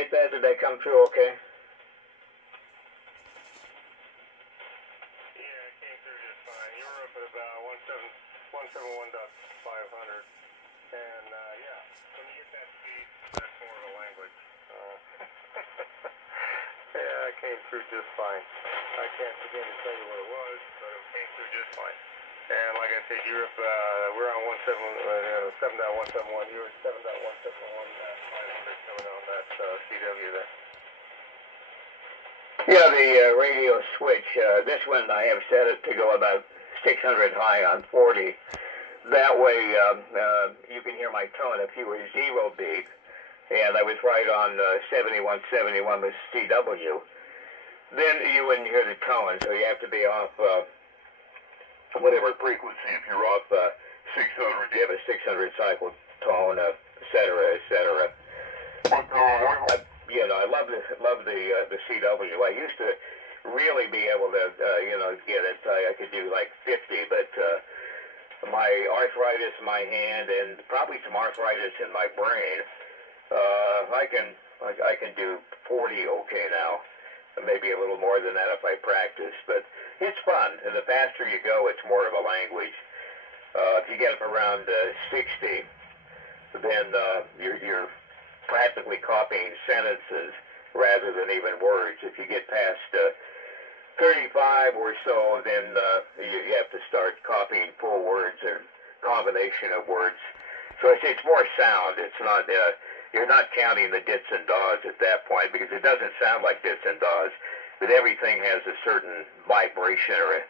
get that? Did that come through okay? Yeah, it came through just fine. You were up at about 171.500. And, yeah, when you get that speed, that's more of a language. Yeah, it came through just fine. I can't begin to tell you what it was, but it came through just fine. And like I said, you're up, we're on 7.171. You're at 7.171, 500 coming on that CW there. Yeah, the radio switch, this one I have set it to go about 600 high on 40. That way you can hear my tone if you were zero beep. And I was right on 7171 with CW. Then you wouldn't hear the tone, so you have to be off whatever frequency. If you're off 600, you have a 600 cycle tone, et cetera, et cetera. You know, I love the CW. I used to really be able to, get it. I could do like 50, but my arthritis in my hand and probably some arthritis in my brain, I can do 40 okay now. Maybe a little more than that if I practice, but it's fun. And the faster you go, it's more of a language. If you get up around 60, then you're practically copying sentences rather than even words. If you get past 35 or so, then you have to start copying full words or combination of words. So it's more sound. It's not you're not counting the dits and daws at that point because it doesn't sound like dits and daws, but everything has a certain vibration or a